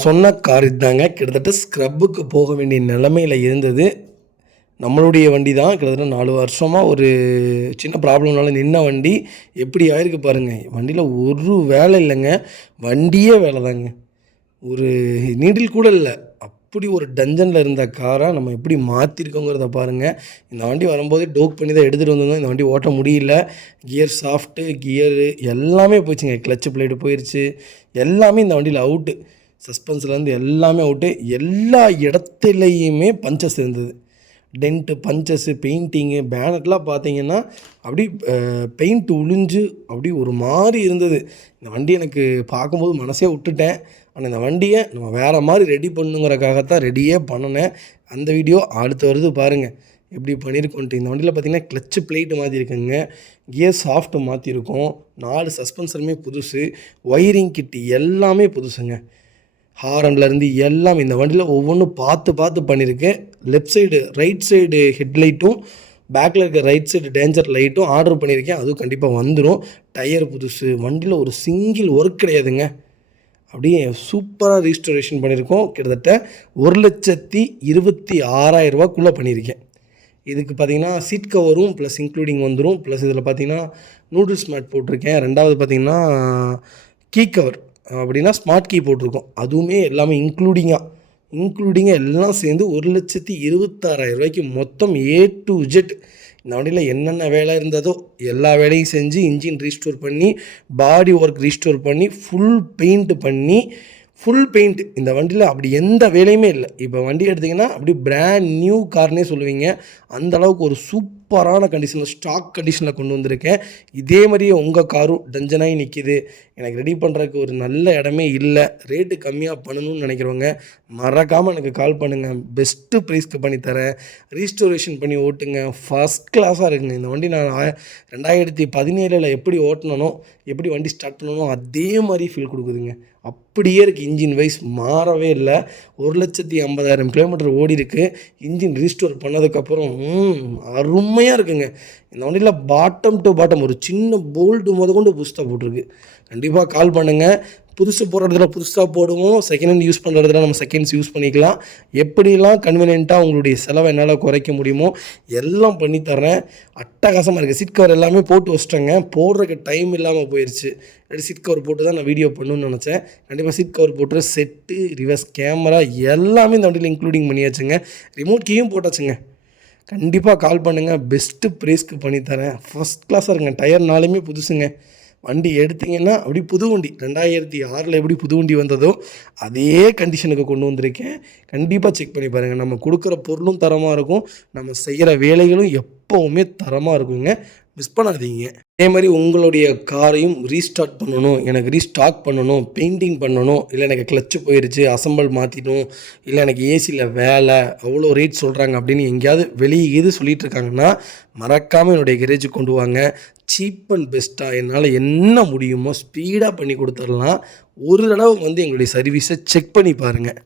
நான் சொன்ன கார் இதுதாங்க. கிட்டத்தட்ட ஸ்க்ரப்புக்கு போக வேண்டிய நிலைமையில் இருந்தது. நம்மளுடைய வண்டி தான். கிட்டத்தட்ட 4 வருஷமாக ஒரு சின்ன ப்ராப்ளம்னால நின்ன வண்டி எப்படி ஆயிருக்கு பாருங்கள். வண்டியில் ஒரு வேலை இல்லைங்க, வண்டியே வேலை தாங்க. ஒரு நீடில் கூட இல்லை. அப்படி ஒரு டஞ்சனில் இருந்த காரை நம்ம எப்படி மாற்றிருக்கோங்கிறத பாருங்கள். இந்த வண்டி வரும்போதே டோக் பண்ணி தான் எடுத்துகிட்டு வந்திருந்தோம். இந்த வண்டி ஓட்ட முடியல. கியர் சாஃப்ட்டு, கியரு எல்லாமே போச்சுங்க. கிளச்சு பிளேடு போயிடுச்சு. எல்லாமே இந்த வண்டியில் அவுட்டு. சஸ்பென்ஸ்லேருந்து எல்லாமே அவுட்டு. எல்லா இடத்துலையுமே பஞ்சஸ் இருந்தது. டென்ட்டு, பஞ்சஸ்ஸு, பெயிண்டிங்கு, பேனட்லாம் பார்த்தீங்கன்னா அப்படி பெயிண்ட் உழிஞ்சு அப்படி ஒரு மாதிரி இருந்தது. இந்த வண்டி எனக்கு பார்க்கும்போது மனசே விட்டுட்டேன். ஆனால் இந்த வண்டியை நம்ம வேறு மாதிரி ரெடி பண்ணுங்கிறக்காகத்தான் ரெடியே பண்ணினேன். அந்த வீடியோ அடுத்து வருது பாருங்கள் எப்படி பண்ணியிருக்கோன்ட்டு. இந்த வண்டியில் பார்த்திங்கன்னா கிளச்சு பிளேட்டு மாற்றிருக்குங்க, கியர் சாஃப்ட்டு மாற்றிருக்கோம், 4 சஸ்பென்சருமே புதுசு, ஒயரிங் கிட்டு எல்லாமே புதுசுங்க. ஹாரன்லேருந்து எல்லாம் இந்த வண்டியில் ஒவ்வொன்றும் பார்த்து பார்த்து பண்ணியிருக்கேன். லெஃப்ட் சைடு ரைட் சைடு ஹெட்லைட்டும் பேக்கில் இருக்க ரைட் சைடு டேஞ்சர் லைட்டும் ஆர்டர் பண்ணியிருக்கேன். அதுவும் கண்டிப்பாக வந்துடும். டயர் புதுசு. வண்டியில் ஒரு சிங்கிள் ஒர்க் கிடையாதுங்க. அப்படியே சூப்பராக ரீஸ்டோரேஷன் பண்ணியிருக்கோம். கிட்டத்தட்ட 1,26,000 பண்ணியிருக்கேன். இதுக்கு பார்த்திங்கன்னா சீட் கவரும் ப்ளஸ் இன்க்ளூடிங் வந்துடும். ப்ளஸ் இதில் பார்த்திங்கன்னா நூடுல்ஸ் மேட் போட்டிருக்கேன். ரெண்டாவது பார்த்திங்கன்னா கீ கவர் அப்படின்னா ஸ்மார்ட் கீ போட்டிருக்கோம். அதுவுமே எல்லாமே இன்க்ளூடிங்காக எல்லாம் சேர்ந்து 1,26,000 மொத்தம் A to Z. இந்த வண்டியில் என்னென்ன வேலை இருந்ததோ எல்லா வேலையும் செஞ்சு இன்ஜின் ரீஸ்டோர் பண்ணி, பாடி ஒர்க் ரீஸ்டோர் பண்ணி, ஃபுல் பெயிண்ட் இந்த வண்டியில் அப்படி எந்த வேலையுமே இல்லை. இப்போ வண்டி எடுத்திங்கன்னா அப்படி பிராண்ட் நியூ கார்னே சொல்லுவீங்க. அந்தளவுக்கு ஒரு சூப்பரான கண்டிஷனில், ஸ்டாக் கண்டிஷனில் கொண்டு வந்திருக்கேன். இதே மாதிரியே உங்கள் காரும் டஞ்சனாகி நிற்கிது, எனக்கு ரெடி பண்ணுறதுக்கு ஒரு நல்ல இடமே இல்லை, ரேட்டு கம்மியாக பண்ணணும்னு நினைக்கிறவங்க மறக்காமல் எனக்கு கால் பண்ணுங்கள். பெஸ்ட்டு ப்ரைஸ்க்கு பண்ணித்தரேன். ரீஸ்டோரேஷன் பண்ணி ஓட்டுங்க. ஃபஸ்ட் கிளாஸாக இருக்குங்க. இந்த வண்டி நான் 2017 எப்படி ஓட்டினனோ, எப்படி வண்டி ஸ்டார்ட் பண்ணணும் அதே மாதிரி ஃபீல் கொடுக்குதுங்க. அப்படியே இருக்குது. இன்ஜின் வைஸ் மாறவே இல்லை. 1,50,000 கிலோமீட்டர் ஓடி இருக்குது. இன்ஜின் ரீஸ்டோர் பண்ணதுக்கப்புறம் அருமையாக இருக்குங்க. இந்த வண்டியில் பாட்டம் டு பாட்டம் ஒரு சின்ன போல்டு கொண்டு புதுசாக போட்டிருக்கு. கண்டிப்பாக கால் பண்ணுங்கள். புதுசு போடுற இடத்துல புதுசாக போடுவோம், செகண்ட் ஹேண்ட் யூஸ் பண்ணுற இடத்துல நம்ம செகண்ட்ஸ் யூஸ் பண்ணிக்கலாம். எப்படிலாம் கன்வீனியண்ட்டாக உங்களுடைய செலவை என்னால் குறைக்க முடியுமோ எல்லாம் பண்ணித்தரேன். அட்டகாசமாக இருக்குது. சீட் கவர் எல்லாமே போட்டு வச்சிட்டேங்க. போடுறதுக்கு டைம் இல்லாமல் போயிடுச்சு. சீட் கவர் போட்டு தான் நான் வீடியோ பண்ணணும்னு நினச்சேன். கண்டிப்பாக சீட் கவர் போட்டு செட்டு, ரிவர்ஸ் கேமரா எல்லாமே இந்த வண்டியில் இன்க்ளூடிங் பண்ணியாச்சுங்க. ரிமோட் கீயும் போட்டாச்சுங்க. கண்டிப்பாக கால் பண்ணுங்கள். பெஸ்ட்டு ப்ரைஸ்க்கு பண்ணித்தரேன். ஃபஸ்ட் கிளாஸாக இருக்குங்க. டயர்னாலுமே புதுசுங்க. வண்டி எடுத்திங்கன்னா அப்படி புது வண்டி 2006 எப்படி புது வண்டி வந்ததோ அதே கண்டிஷனுக்கு கொண்டு வந்திருக்கேன். கண்டிப்பாக செக் பண்ணி பாருங்கள். நம்ம கொடுக்குற பொருளும் தரமாக இருக்கும், நம்ம செய்கிற வேலைகளும் எப்போவுமே தரமாக இருக்குங்க. மிஸ் பண்ணாதீங்க. அதே மாதிரி உங்களுடைய காரையும் ரீஸ்டார்ட் பண்ணணும், எனக்கு ரீஸ்டாக் பண்ணணும், பெயிண்டிங் பண்ணணும், இல்லை எனக்கு கிளச்சு போயிடுச்சு அசம்பிள் மாற்றிடும், இல்லை எனக்கு ஏசியில் வேலை அவ்வளோ ரேட் சொல்கிறாங்க அப்படின்னு எங்கேயாவது வெளியே சொல்லிகிட்டு இருக்காங்கன்னா மறக்காமல் என்னுடைய கேரேஜுக்கு கொண்டு வாங்க. சீப் அண்ட் பெஸ்ட்டாக என்னால் என்ன முடியுமோ ஸ்பீடாக பண்ணி கொடுத்துடலாம். ஒரு தடவை எங்களுடைய சர்வீஸை செக் பண்ணி பாருங்கள்.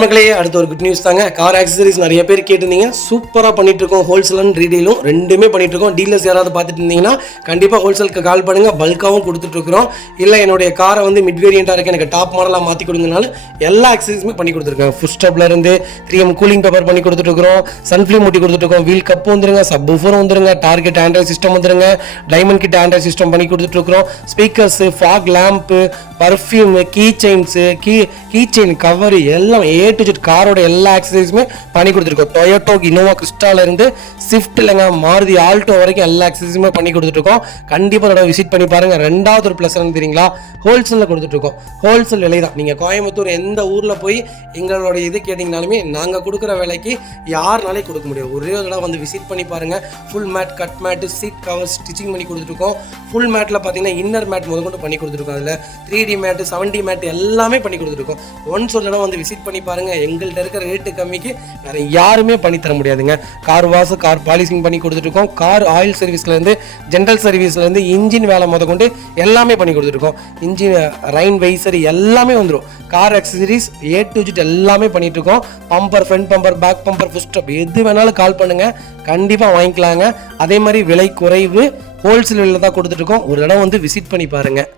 மக்களே, அடுத்த ஒரு குட் நியூஸ் தாங்க. கார் ஆக்சசரிஸ் நிறைய பேர் கேட்டிருந்தீங்க. சூப்பராக பண்ணிட்டு இருக்கோம். ஹோல்சேல் அண்ட் ரீடெயிலும் ரெண்டுமே பண்ணிட்டு இருக்கோம். டீலர்ஸ் யாராவது பார்த்துட்டு இருந்தீங்கன்னா கண்டிப்பாக ஹோல்சேலுக்கு கால் பண்ணுங்கள். பல்காகவும் கொடுத்துட்ருக்குறோம். இல்லை என்னுடைய காரை மிட் வேரியண்ட்டாக இருக்குது, எனக்கு டாப் மாடலாக மாற்றி கொடுங்கனாலும் எல்லா ஆக்சசரிஸுமே பண்ணி கொடுத்துருக்கேன். ஃபுட் ஸ்டெப்லேருந்து 3M கூலிங் பேப்பர் பண்ணி கொடுத்துட்ருக்குறோம். சன்ஃப்ளேம் மூட்டி கொடுத்துட்ருக்கோம். வீல் கப் வந்துருங்க, சப் ஊஃபர் வந்துருங்க, டார்கெட் ஆண்ட்ராய்ட் சிஸ்டம் வந்துருங்க, டைமண்ட் கிட்ட ஆண்ட்ராய்ட் சிஸ்டம் பண்ணி கொடுத்துட்ருக்குறோம். Speakers, fog lamp, perfume, key chains, key chain cover எல்லாம் A to Z காரோட எல்லா ஆக்சசரிஸுமே பண்ணி கொடுத்துருக்கோம். டொயோட்டோ, இனோவா, கிறிஸ்டாலேருந்து ஸ்விஃப்ட் இல்லைங்க மாருதி ஆல்டோ வரைக்கும் எல்லா ஆக்சசரிஸுமே பண்ணி கொடுத்துட்ருக்கோம். கண்டிப்பாக அதோட விசிட் பண்ணி பாருங்கள். ரெண்டாவது ஒரு ப்ளஸ் என்ன தெரியுங்களா, ஹோல்சேலில் கொடுத்துட்ருக்கோம். ஹோல்சேல் விலை தான். நீங்கள் கோயம்புத்தூர் எந்த ஊரில் போய் எங்களோட இது கேட்டிங்கனாலுமே நாங்கள் கொடுக்குற விலைக்கு யாருனாலே கொடுக்க முடியும். ஒரே தடவை விசிட் பண்ணி பாருங்கள். Full mat, cut mat, seat cover stitching பண்ணி கொடுத்துருக்கோம். ஃபுல் மேட்டில் பார்த்தீங்கன்னா இன்னர் மேட் முதற்கொண்டு பண்ணி கொடுத்துருக்கோம். அதில் 3D மேட்டு, 7D மேட்டு எல்லாமே பண்ணி கொடுத்துருக்கோம். ஒன்ஸ் ஒரு தடவை விசிட் பண்ணி பாருங்கள். எங்கள்கிட்ட இருக்கிற ரேட்டு கம்மிக்கு வேறு யாருமே பண்ணி தர முடியாதுங்க. கார் வாஷ், கார் பாலிசிங் பண்ணி கொடுத்துருக்கோம். கார் ஆயில் சர்வீஸ்லேருந்து, ஜென்ரல் சர்வீஸ்லேருந்து, இன்ஜின் வேலை கொண்டு எல்லாமே பண்ணி கொடுத்துருக்கோம். இன்ஜின் ரைன் வைசர் எல்லாமே வந்துடும். Car accessories A to Z எல்லாமே பண்ணிட்டு இருக்கோம். Bumper, front bumper, back bumper, foot step எது வேணாலும் கால் பண்ணுங்கள். கண்டிப்பாக வாங்கிக்கலாங்க. அதே மாதிரி விலை குறைவு, ஹோல்சேல் விலையில் தான் கொடுத்துட்ருக்கோம். ஒரு தடவை விசிட் பண்ணி பாருங்கள்.